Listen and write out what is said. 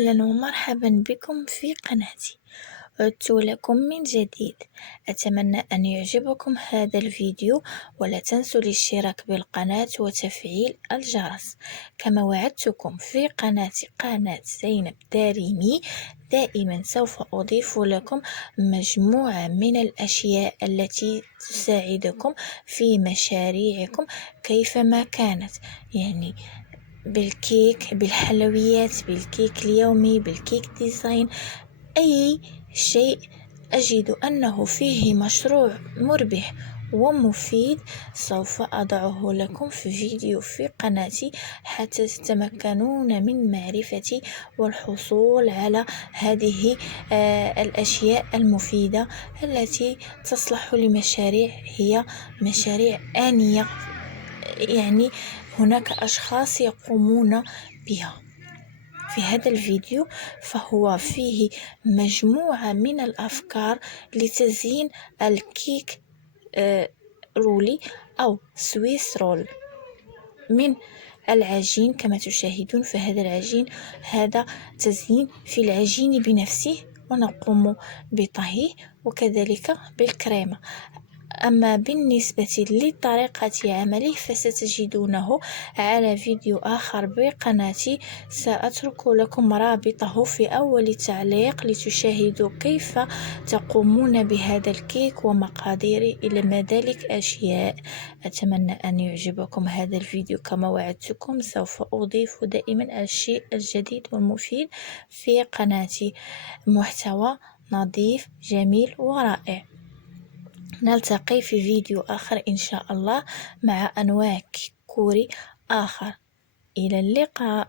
أهلا ومرحبا بكم في قناتي. عدت لكم من جديد. أتمنى أن يعجبكم هذا الفيديو، ولا تنسوا الاشتراك بالقناة وتفعيل الجرس. كما وعدتكم في قناة زينب داريمي، دائما سوف أضيف لكم مجموعة من الأشياء التي تساعدكم في مشاريعكم كيفما كانت، يعني بالكيك، بالحلويات، بالكيك اليومي، بالكيك ديزاين، أي شيء أجد أنه فيه مشروع مربح ومفيد سوف أضعه لكم في فيديو في قناتي، حتى تتمكنون من معرفتي والحصول على هذه الأشياء المفيدة التي تصلح لمشاريع، هي مشاريع آنية، يعني هناك أشخاص يقومون بها. في هذا الفيديو فهو فيه مجموعة من الأفكار لتزيين الكيك رولي أو سويس رول من العجين. كما تشاهدون فهذا العجين، هذا تزيين في العجين بنفسه، ونقوم بطهيه وكذلك بالكريمة. أما بالنسبة لطريقة عمله فستجدونه على فيديو آخر بقناتي، سأترك لكم رابطه في أول تعليق لتشاهدوا كيف تقومون بهذا الكيك ومقادير إلى ما ذلك أشياء. أتمنى أن يعجبكم هذا الفيديو. كما وعدتكم سوف أضيف دائما الشيء الجديد والمفيد في قناتي، محتوى نظيف جميل ورائع. نلتقي في فيديو آخر إن شاء الله مع أنواع كيك كوري آخر. إلى اللقاء.